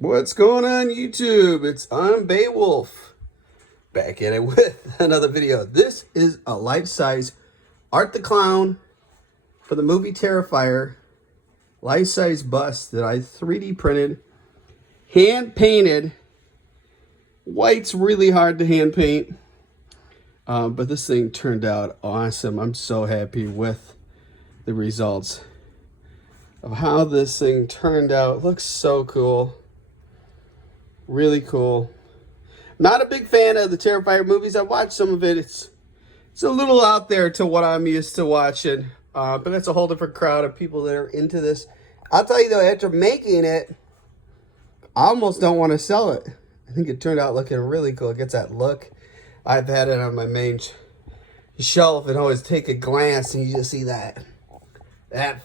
What's going on YouTube? I'm Beowulf, back at it with another video. This is a life-size Art the Clown for the movie Terrifier life-size bust that I 3D printed, hand painted. White's really hard to hand paint, but this thing turned out awesome. I'm so happy with the results of how this thing turned out. It looks so cool. Really cool. Not a big fan of the Terrifier movies. I watched some of it. It's a little out there to what I'm used to watching. But it's a whole different crowd of people that are into this. I'll tell you though, after making it, I almost don't want to sell it. I think it turned out looking really cool. It gets that look. I've had it on my main shelf and always take a glance and you just see that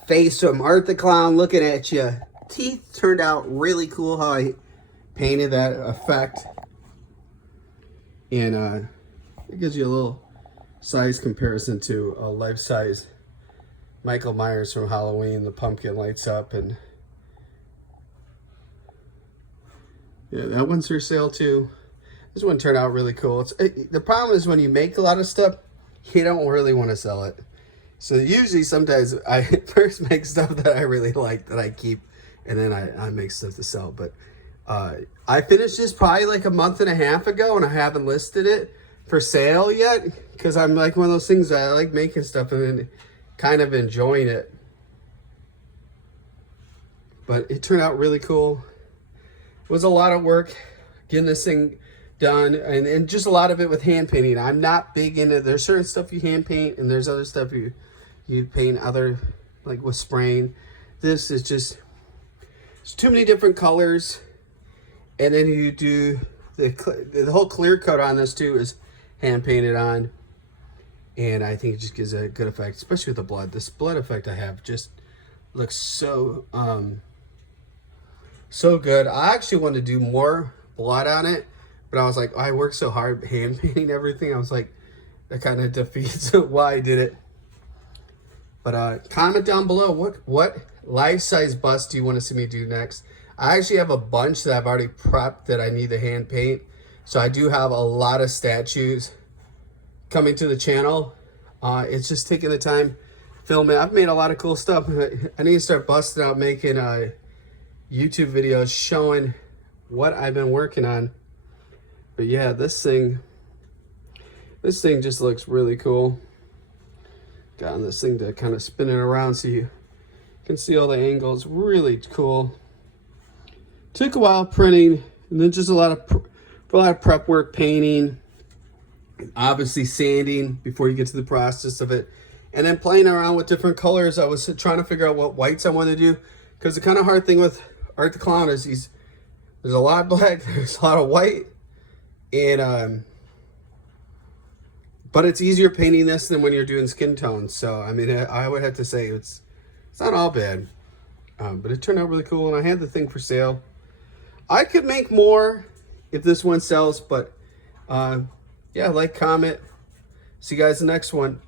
face from Art the Clown looking at you. Teeth turned out really cool how I painted that effect. And it gives you a little size comparison to a life-size Michael Myers from Halloween. The pumpkin lights up, and yeah, that one's for sale too. This one turned out really cool. The problem is when you make a lot of stuff, you don't really want to sell it. So usually sometimes I first make stuff that I really like that I keep, and then I make stuff to sell. But I finished this probably like a month and a half ago, and I haven't listed it for sale yet because I'm like one of those things that I like making stuff and then kind of enjoying it. But it turned out really cool. It was a lot of work getting this thing done, and just a lot of it with hand painting. I'm not big into, there's certain stuff you hand paint and there's other stuff you paint other, like with spraying. This is just, it's too many different colors. And then you do the whole clear coat on this too is hand painted on. And I think it just gives a good effect, especially with the blood. This blood effect I have just looks so, so good. I actually want to do more blood on it, but I was like, I worked so hard hand painting everything. I was like, that kind of defeats why I did it. But comment down below, what life-size bust do you want to see me do next? I actually have a bunch that I've already prepped that I need to hand paint. So I do have a lot of statues coming to the channel. It's just taking the time filming. I've made a lot of cool stuff. I need to start busting out making YouTube videos showing what I've been working on. But yeah, this thing just looks really cool. Got this thing to kind of spin it around so you can see all the angles. Really cool. Took a while printing, and then just a lot of prep work, painting, obviously sanding before you get to the process of it, and then playing around with different colors. I was trying to figure out what whites I want to do, because the kind of hard thing with Art the Clown is there's a lot of black, there's a lot of white, and but it's easier painting this than when you're doing skin tones. So I mean, I would have to say it's not all bad, but it turned out really cool, and I had the thing for sale. I could make more if this one sells, but yeah, like, comment. See you guys in the next one.